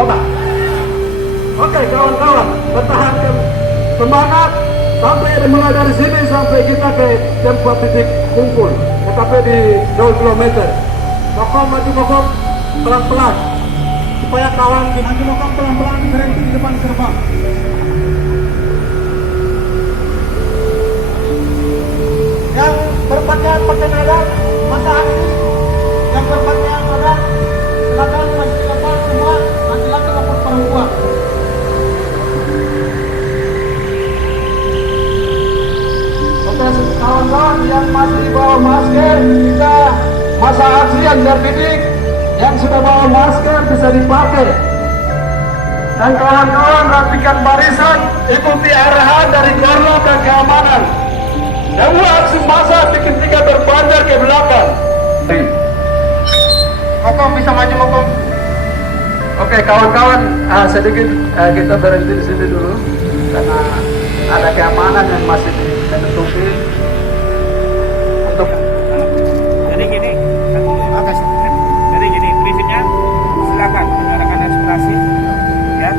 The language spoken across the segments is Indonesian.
kota. Oke kawan-kawan, pertahankan semangat sampai mulai dari sini sampai kita ke tempat titik kumpul. TKP di 0 km. Kokom maju kokom pelan-pelan supaya kawan maju kokom pelan-pelan berhenti di depan gerbang. Yang berpakaian perkenalan masa aksi, yang berpakaian adat silakan masih silakan semua laki-laki maupun perempuan. Oke kawan-kawan yang masih bawa masker, kita masa aksi yang terdidik yang sudah bawa masker bisa dipakai. Dan kawan-kawan rapikan barisan, ikuti arahan dari Korlantas dan Keamanan. Semua aksi massa bikin tiga berbanjar ke belakang. Kokom bisa maju kokom. Oke kawan-kawan, sedikit kita berhenti di sini dulu karena ada keamanan yang masih ditutupi untuk. Jadi gini, prinsipnya silakan mengadakan aspirasi, ya.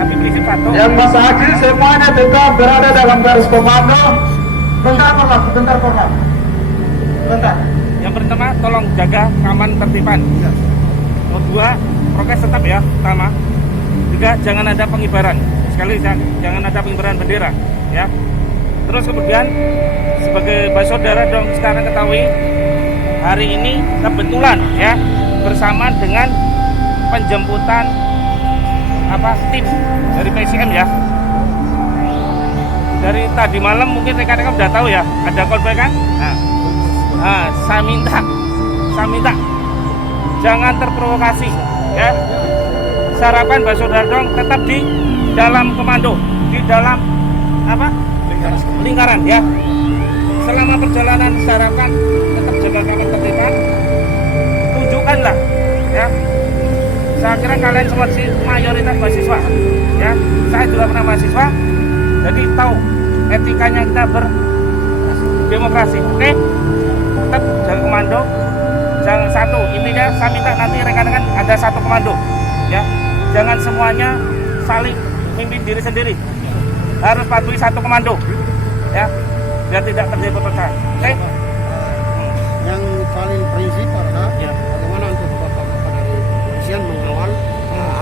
Tapi prinsip satu. Yang masa aksi semuanya tetap berada dalam garis komando. Bentar. Yang pertama, tolong jaga keamanan tertiban. Nomor dua, prokes tetap ya, pertama. Tiga, jangan ada pengibaran. Sekali jangan ada pengibaran bendera, ya. Terus kemudian sebagai saudara dong sekarang ketahui hari ini kebetulan ya bersamaan dengan penjemputan tim dari PSM ya. Dari tadi malam mungkin rekan-rekan udah tahu ya ada callback kan? Nah, saya minta jangan terprovokasi ya. Saya harapkan Mbak Saudara dong tetap di dalam komando, di dalam lingkaran ya. Selama perjalanan saya harapkan tetap jaga keamanan tertiban, tunjukkanlah ya. Saya kira kalian semua mayoritas mahasiswa ya. Saya juga pernah mahasiswa, jadi tahu etikanya kita berdemokrasi. Oke, tetap jaga komando. Jangan satu, intinya saya minta nanti rekan-rekan ada satu komando ya. Jangan semuanya saling mimpin diri sendiri. Harus patuhi satu komando ya, biar tidak terjadi perpecahan. Oke? Yang paling prinsip adalah bagaimana untuk bapak dari kepolisian mengawal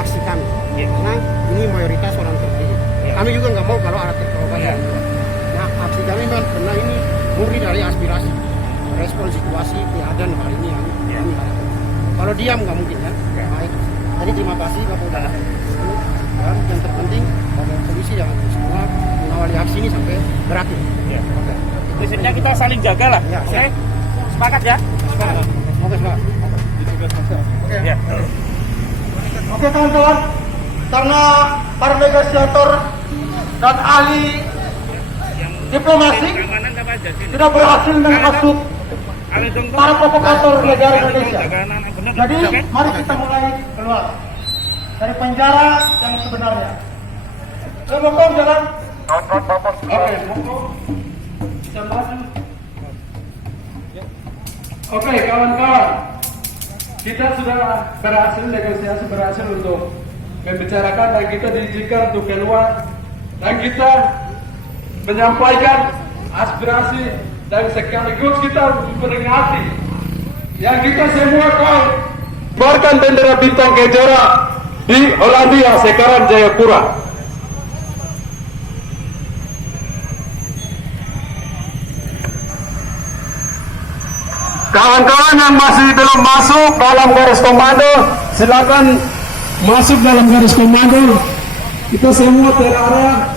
aksi kami. Karena ini mayoritas orang terdidik. Kami juga nggak mau kalau ada terprovokasi. Nah, aksi kami karena ini murni dari aspirasi, respon situasi keadaan hari ini yang kami harapkan. Kalau diam nggak mungkin ya. Baik. Jadi terima kasih Bapak Udara. Dan yang terpenting Bapak polisi yang semua mengawali aksi ini sampai berakhir. Oke. Prinsipnya kita saling jaga lah. Oke? Sepakat ya? Sepakat. Oke, sepakat. Oke. Ya. Oke kawan-kawan, karena para negosiator dan ahli diplomasi sudah berhasil menghasut para provokator negara Indonesia. Jadi mari kita mulai keluar dari penjara yang sebenarnya. Monggo jalan. Oke, monggo. Bisa maju. Oke kawan-kawan, kita sudah berhasil negosiasi, berhasil untuk membicarakan dan kita diizinkan untuk keluar dan kita menyampaikan aspirasi dan sekaligus kita memperingati yang kita semua kaum kibarkan bendera bintang Kejora di Hollandia sekarang Jayapura. Kawan-kawan yang masih belum masuk dalam garis komando, silakan masuk dalam garis komando. Kita semua terarah.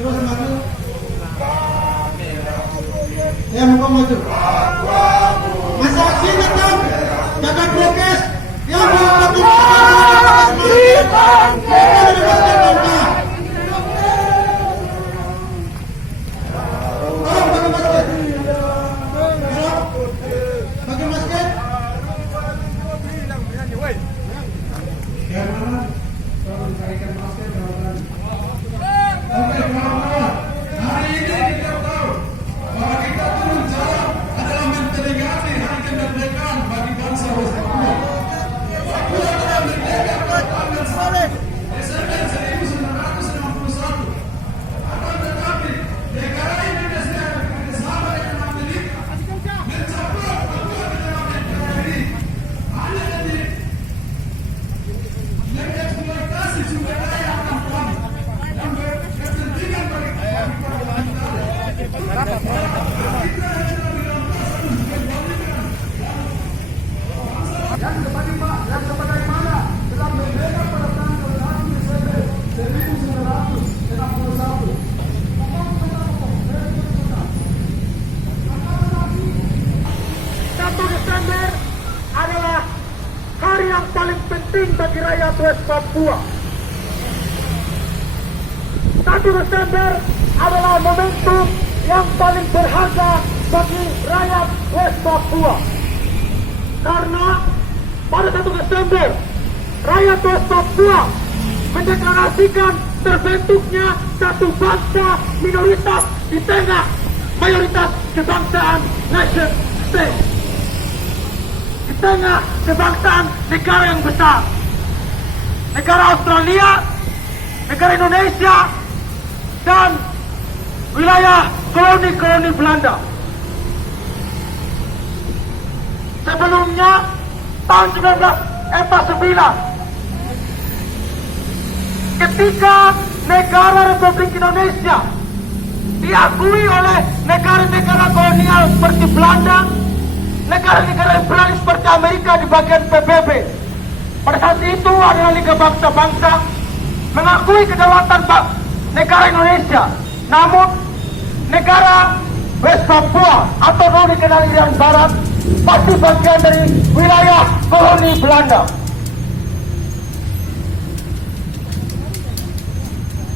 Terus maju. Ya, mau maju. Masa aksi datang, jaga prokes. Yang hari ini Papua. 1 Desember adalah momentum yang paling berharga bagi rakyat West Papua. Karena pada 1 Desember, rakyat West Papua mendeklarasikan terbentuknya satu bangsa minoritas di tengah mayoritas kebangsaan nation state. Di tengah kebangsaan negara yang besar. Negara Australia, negara Indonesia, dan wilayah koloni-koloni Belanda. Sebelumnya, tahun 1949, ketika negara Republik Indonesia diakui oleh negara-negara kolonial seperti Belanda, negara-negara imperialis seperti Amerika di bagian PBB, pada saat itu adalah Liga Bangsa-Bangsa mengakui kedaulatan negara Indonesia. Namun negara West Papua atau dulu dikenal Irian Barat masih bagian dari wilayah koloni Belanda.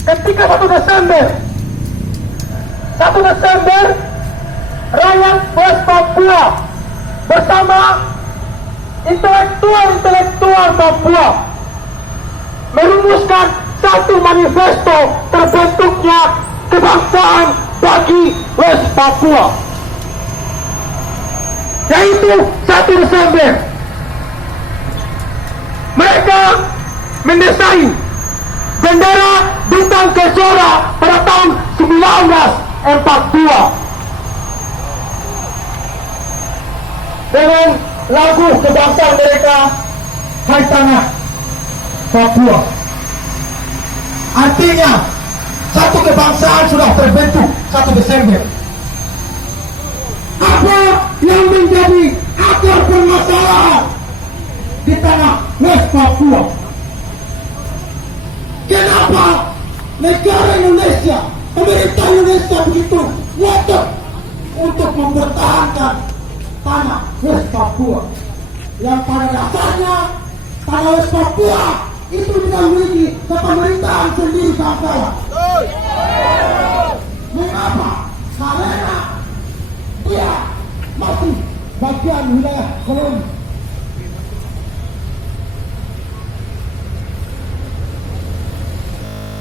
Ketika 1 Desember rakyat West Papua bersama intelektual Papua merumuskan satu manifesto terbentuknya kebangsaan bagi West Papua, yaitu 1 Desember. Mereka mendesain bendera bintang kejora pada tahun 1942 dengan lagu kebangsaan mereka, Hai Tanah Papua. Artinya satu kebangsaan sudah terbentuk 1 Desember. Apa yang menjadi akar permasalahan di tanah West Papua? Kenapa negara Indonesia, pemerintah Indonesia begitu ngotot untuk mempertahankan tanah West Papua yang pada dasarnya tanah West Papua itu dimiliki kepemerintahan sendiri bangsa. Mengapa? Karena dia masih bagian wilayah koloni.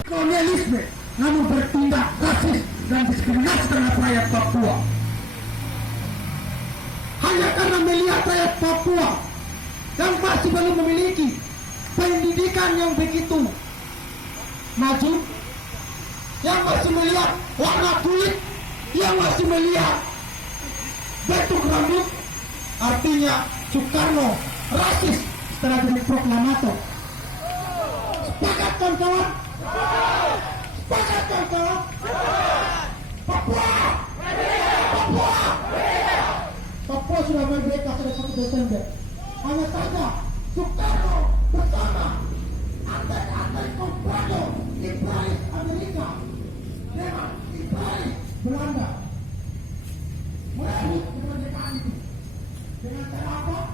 Kolonialisme namun bertindak rasis dan diskriminasi terhadap rakyat Papua. Hanya karena melihat rakyat Papua yang masih belum memiliki pendidikan yang begitu maju, yang masih melihat warna kulit, yang masih melihat bentuk rambut, artinya Soekarno rasis setelah jadi proklamator. Sepakat kawan-kawan? Sepakat kawan-kawan? Papua! Papua! Papua sudah merdeka sejak 1 Desember. Hanya saja Soekarno bersama antek-antek komando imperialis Amerika dengan imperialis Belanda merebut kemerdekaan itu dengan cara apa?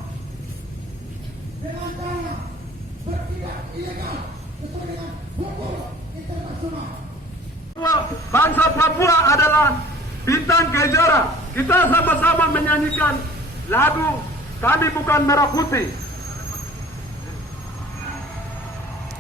Dengan cara bertindak ilegal sesuai dengan hukum internasional. Bangsa Papua adalah bintang kejora. Kita sama-sama menyanyikan lagu Kami Bukan Merah Putih.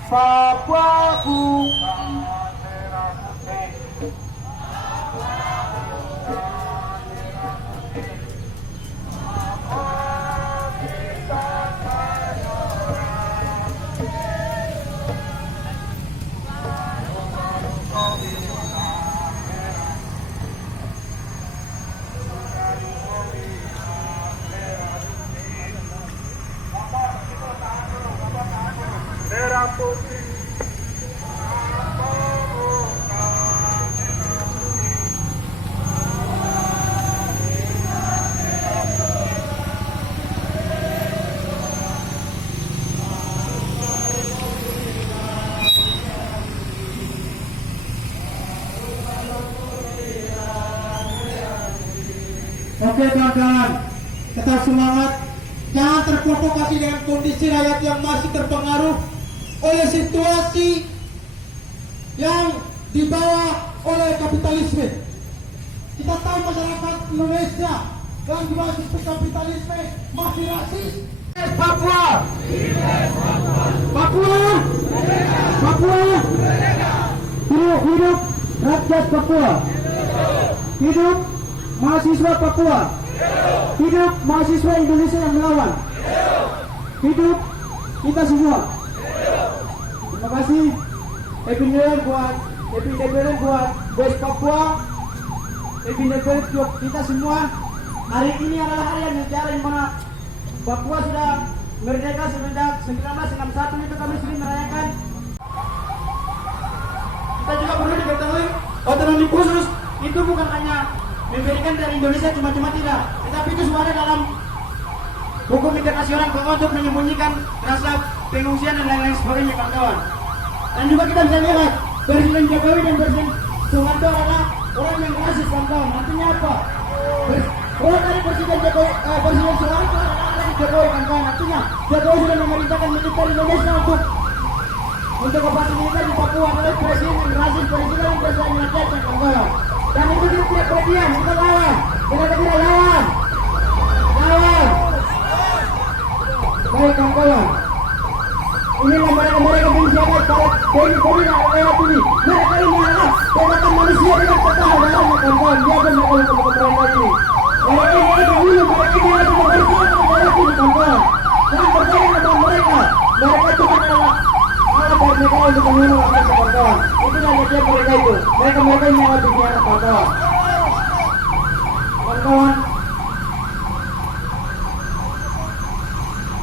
Papuaku merah putih. Merah putih. Oke kawan-kawan, tetap semangat. Jangan terprovokasi dengan kondisi rakyat yang masih terpengaruh oleh situasi yang dibawa oleh kapitalisme. Kita tahu masyarakat Indonesia yang dibawa kapitalisme masih rasis. Papua, Papua, Papua, hidup rakyat Papua, hidup mahasiswa Papua, hidup mahasiswa Indonesia yang melawan, hidup kita semua. Terima kasih. Happy New Year buat West Papua. Happy New Year buat kita semua. Hari ini adalah hari yang sejarah di mana Papua sudah merdeka sejak 1961 itu kami sering merayakan. Kita juga perlu diketahui otonomi khusus itu bukan hanya memberikan dari Indonesia cuma-cuma tidak, tetapi itu semua ada dalam hukum internasional untuk menyembunyikan rasa pengungsian dan lain-lain sebagainya kawan-kawan. Dan juga kita bisa lihat Presiden Jokowi dan Presiden Soeharto adalah orang yang rasis kawan-kawan. Artinya apa? Kalau dari Presiden Jokowi, Presiden Soeharto adalah Jokowi kawan-kawan. Artinya Jokowi sudah memerintahkan militer Indonesia untuk operasi militer di Papua adalah presiden yang rasis, presiden yang berasa melecehkan kawan-kawan. Dan itu tidak boleh diam, kita lawan. Kita lawan. Baik kawan-kawan. Inilah mereka bersiaga kalau Jokowi tidak lewat ini. Mereka ini adalah tindakan manusia dengan ketahanan kawan-kawan. Dia akan melakukan pemerintah ini. Mereka ini dulu, mereka ini adalah bersiaga negara ini kawan-kawan. Jangan percaya kepada mereka. Mereka cuma adalah alat dari negara untuk membunuh rakyat kawan-kawan. Itulah bagian mereka itu. Mereka ini adalah bersiaga kawan-kawan. Kawan-kawan.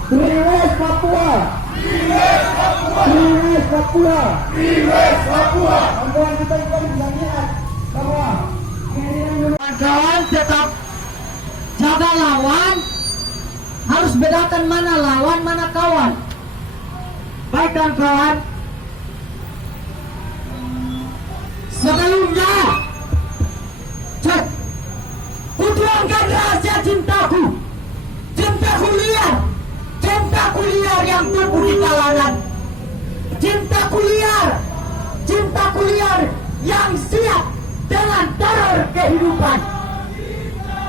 Free West Papua. Free West Papua. Free West Papua. Free West Papua. Kawan-kawan kita juga bisa lihat bahwa kawan-kawan tetap jaga lawan, harus bedakan mana lawan mana kawan. Baik kawan-kawan. Sebelumnya cek kutuangkan rahasia cintaku. Cintaku liar yang tumbuh di kalangan. Cintaku liar yang siap dengan teror kehidupan.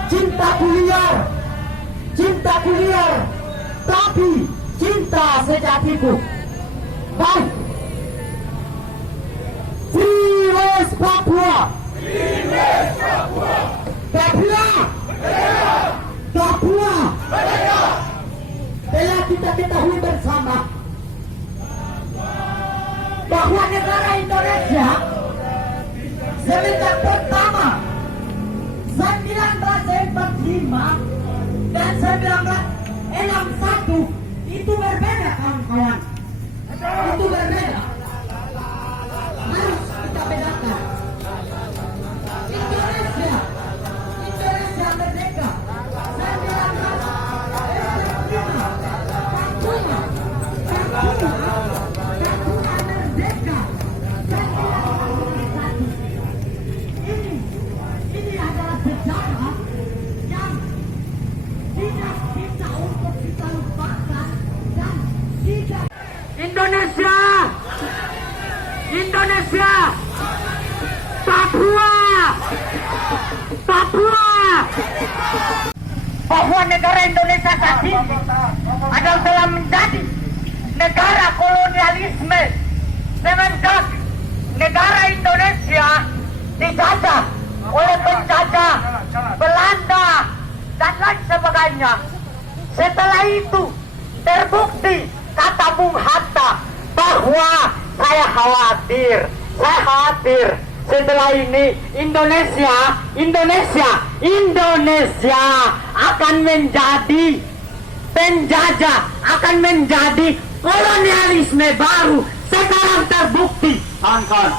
Cintaku liar, tapi cinta sejatiku. Baik. Free West Papua. Free West Papua. Papua. Telah kita ketahui bersama bahwa negara Indonesia semenjak pertama 1945 dan 1961 itu berbeda kawan-kawan. Itu berbeda. Harus kita bedakan. Indonesia merdeka 1945. Ini adalah sejarah yang tidak bisa untuk kita lupakan dan tidak. Indonesia, Papua. Bahwa negara Indonesia saat ini adalah telah menjadi negara kolonialisme semenjak negara Indonesia dijajah oleh penjajah Belanda dan lain sebagainya. Setelah itu terbukti kata Bung Hatta bahwa saya khawatir setelah ini Indonesia akan menjadi penjajah, akan menjadi kolonialisme baru. Sekarang terbukti, kawan-kawan.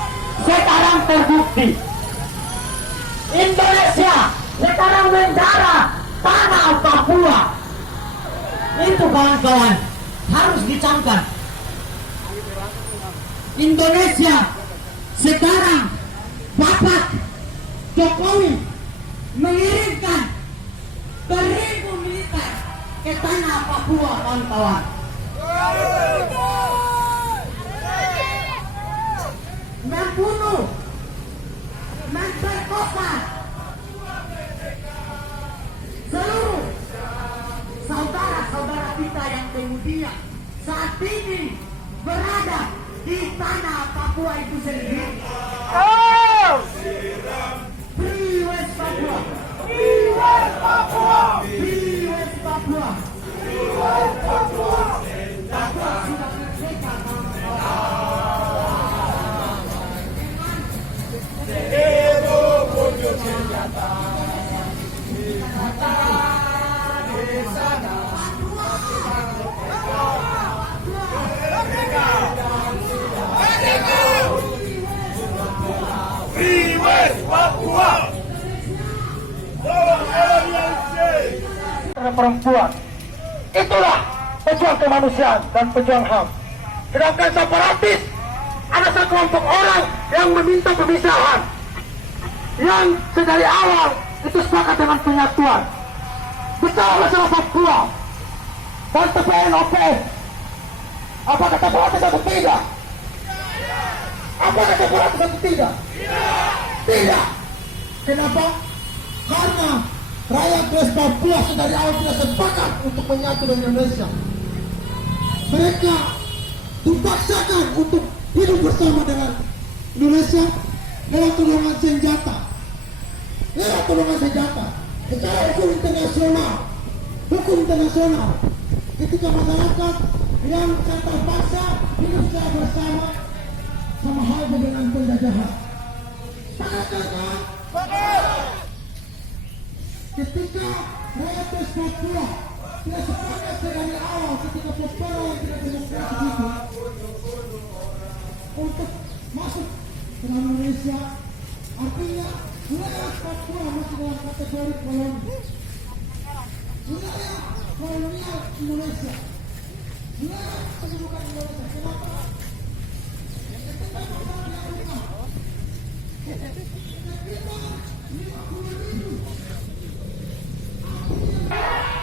Sekarang terbukti. Indonesia sekarang menjara tanah Papua. Itu kawan-kawan harus dicamkan. Indonesia sekarang Bapak Jokowi mengirimkan 1.000 militer ke tanah Papua, kawan-kawan. membunuh, memperkosa seluruh saudara-saudara kita yang kemudian saat ini berada di tanah Papua itu sendiri. Oh! Free West Papua! Free West Papua! Free West Papua! Free West Papua! Papua sudah merdeka, Ibu punya senjata. Free West Papua. perempuan. Itulah pejuang kemanusiaan dan pejuang HAM. Sedangkan separatis ada sekelompok orang yang meminta pemisahan, yang sedari awal itu sepakat dengan penyatuan. Bicara masalah Papua dan TPNOP, apa kata separatis atau tidak? Apa kata separatis atau tidak? Tidak. Kenapa? Karena rakyat West Papua sedari awal tidak sepakat untuk menyatu dengan Indonesia. Mereka dipaksakan untuk hidup bersama dengan Indonesia lewat tolongan senjata. Lewat tolongan senjata. Secara hukum internasional, ketika masyarakat yang terpaksa hidup secara bersama, sama halnya dengan penjajahan. Sepakat kan? Ketika rakyat West Papua tidak sepakat dari awal ketika Papua yang tidak demokrasi itu untuk masuk ke Indonesia, artinya wilayah Papua masuk dalam kategori koloni, wilayah kolonial Indonesia, wilayah pendudukan Indonesia. Kenapa? Ketika Papua diadukan sekitar 50.000,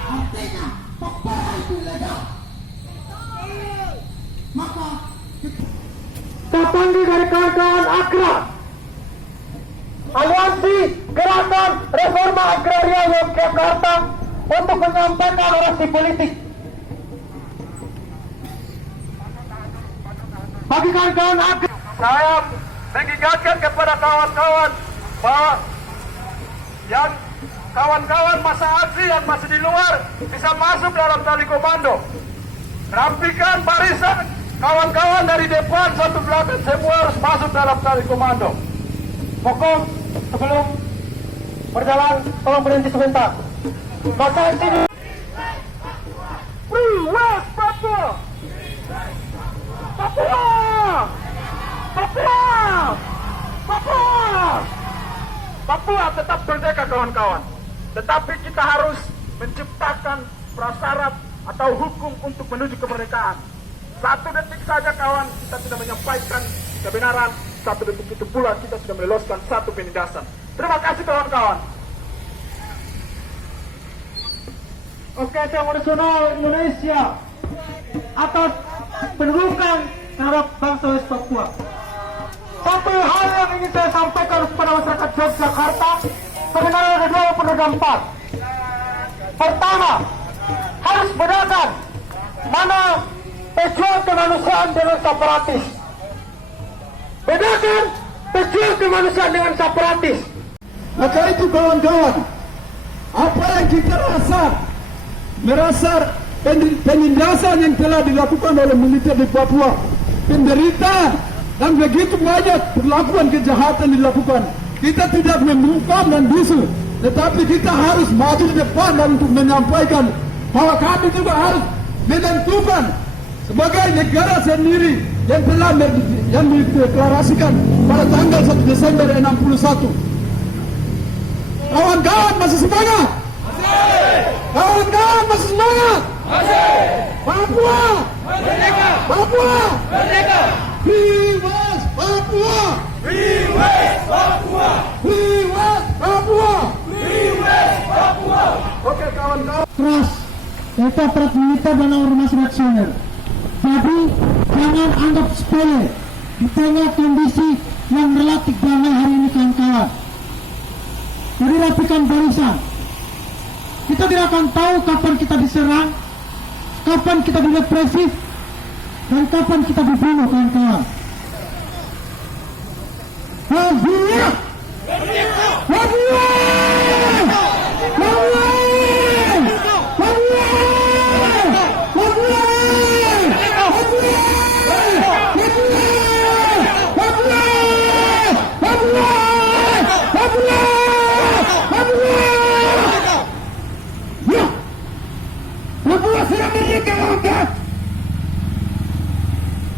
artinya Papua itu ilegal. Maka terpanggil dari kawan-kawan AGRA, Aliansi Gerakan Reforma Agraria Yogyakarta, untuk menyampaikan orasi politik bagi kawan-kawan AGRA. Saya mengingatkan kepada kawan-kawan bahwa yang kawan-kawan masa aksi yang masih di luar bisa masuk dalam tali komando. Rapikan barisan kawan-kawan dari depan sampai belakang, semua harus masuk dalam tali komando. Mohon sebelum berjalan tolong berhenti sebentar. Masa sini. Free West Papua. Papua. Papua. Papua. Papua tetap merdeka kawan-kawan. Tetapi kita harus menciptakan prasyarat atau hukum untuk menuju kemerdekaan. 1 detik saja kawan kita tidak menyampaikan kebenaran, 1 detik itu pula kita sudah meloloskan 1 penindasan. Terima kasih kawan-kawan. Orkestra Nasional Indonesia atas pendudukan terhadap bangsa West Papua. Satu hal yang ingin saya sampaikan kepada masyarakat Yogyakarta, sebenarnya ada 24. Pertama, harus bedakan mana pejuang kemanusiaan dengan separatis. Bedakan pejuang kemanusiaan dengan separatis. Maka itu kawan-kawan, apa yang kita merasa penindasan yang telah dilakukan oleh militer di Papua, penderitaan dan begitu banyak perlakuan kejahatan dilakukan. Kita tidak membungkam dan bisu, tetapi kita harus maju di depan dan untuk menyampaikan bahwa kami juga harus menentukan sebagai negara sendiri yang telah yang dideklarasikan pada tanggal 1 Desember 61. Kawan-kawan masih semangat? Kawan-kawan masih semangat? Papua merdeka! Papua merdeka! Free West Papua! Free West Papua! Free West Papua! Free West Papua! Oke kawan-kawan. Keras, kita para militer dan ormas reaksioner. Jadi jangan anggap sepele di tengah kondisi yang relatif damai hari ini kawan-kawan. Jadi rapikan barisan. Kita tidak akan tahu kapan kita diserang, kapan kita direpresif, dan kapan kita dibunuh kawan-kawan. Wajib!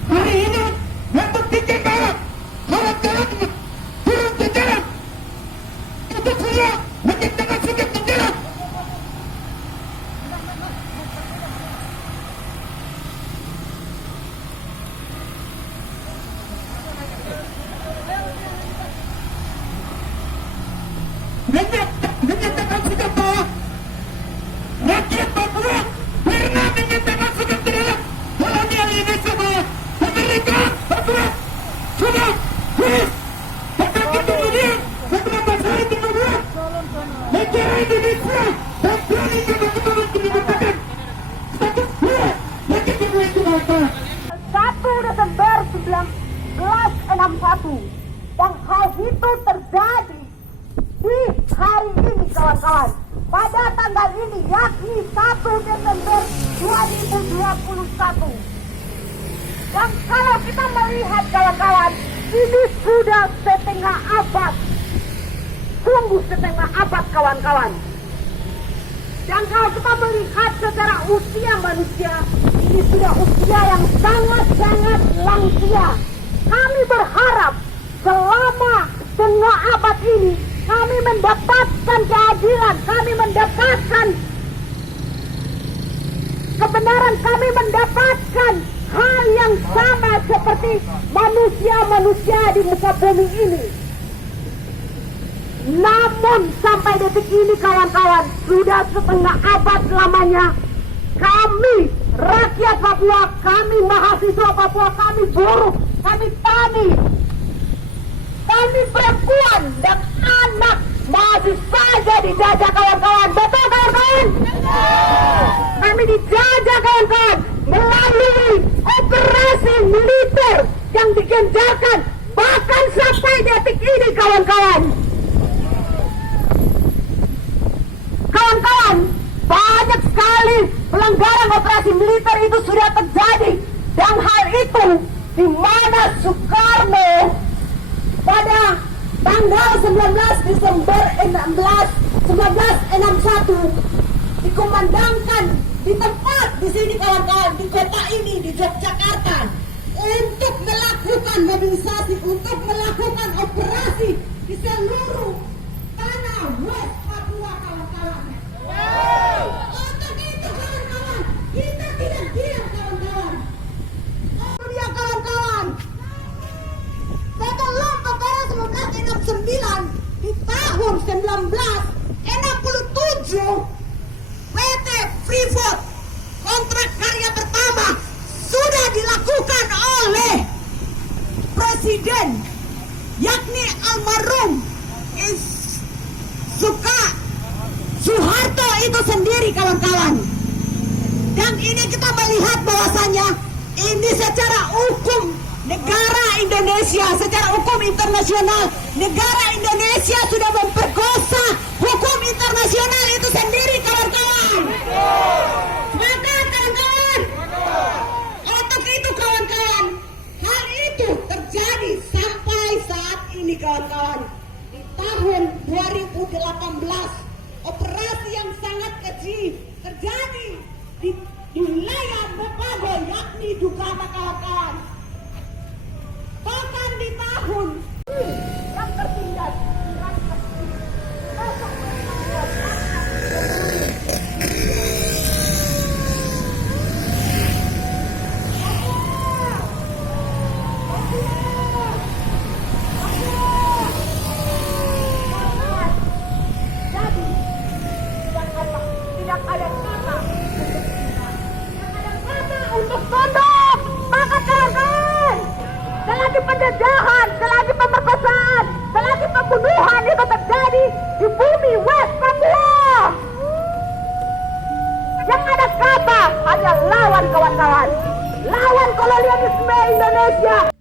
Hari ini yang penting bahwa kawan-kawan turun ke jalan untuk saya menciptakan sudut ke jalan. Menyatakan sikap bahwa rakyat Papua pernah menyatakan sikap terhadap kolonial Indonesia bahwa kemerdekaan Papua sudah habis. Tetapi kemudian setelah masalah itu kemudian negara Indonesia dan berani kembali menyatakan status quo bagi kedua itu mereka. 1 Desember 1961 dan hal itu terjadi di hari ini kawan-kawan, pada tanggal ini yakni 1 Desember 2021. Dan kalau kita melihat kawan-kawan, ini sudah setengah abad, sungguh setengah abad kawan-kawan. Dan kalau kita melihat secara usia manusia, ini sudah usia yang sangat-sangat lansia. Kami berharap selama setengah abad ini kami mendapatkan keadilan, kami mendapatkan kebenaran, kami mendapatkan hal yang sama seperti manusia-manusia di muka bumi ini. Namun sampai detik ini kawan-kawan, sudah setengah abad lamanya kami rakyat Papua, kami mahasiswa Papua, kami buruh, kami tani, kami perempuan dan anak masih saja dijajah kawan-kawan. Betul kawan-kawan? Kami dijajah kawan-kawan melalui operasi militer yang digencarkan bahkan sampai detik ini kawan-kawan. Kawan-kawan, banyak sekali pelanggaran operasi militer itu sudah terjadi, dan hal itu di mana Soekarno pada tanggal 19 Desember 1961 dikumandangkan di tempat di sini kawan-kawan, di kota ini, di Yogyakarta, untuk melakukan mobilisasi, untuk melakukan operasi di seluruh tanah West Papua kawan-kawan. Untuk itu kawan-kawan, kita tidak diam kawan-kawan. Oh ya kawan-kawan, sebelum Papua 1969 di tahun 1967 PT Freeport kontrak karya pertama sudah dilakukan oleh Presiden yakni almarhum Soeharto itu sendiri kawan-kawan. Dan ini kita melihat bahwasanya ini secara hukum negara Indonesia, secara hukum internasional, negara Indonesia sudah memperkosa hukum internasional itu sendiri kawan-kawan. Sepakat kawan-kawan? Untuk itu kawan-kawan, hal itu terjadi sampai saat ini kawan-kawan. Di tahun 2018 operasi yang sangat keji terjadi di wilayah Mepago yakni Dugama kawan-kawan. Bahkan di tahun yang tertindas tidak ada kata untuk tunduk. Maka kawan-kawan, jangan penjajahan, selagi pemerkosaan, selagi pembunuhan itu terjadi di bumi West Papua. Yang ada kata hanya lawan kawan-kawan, lawan kolonialisme Indonesia.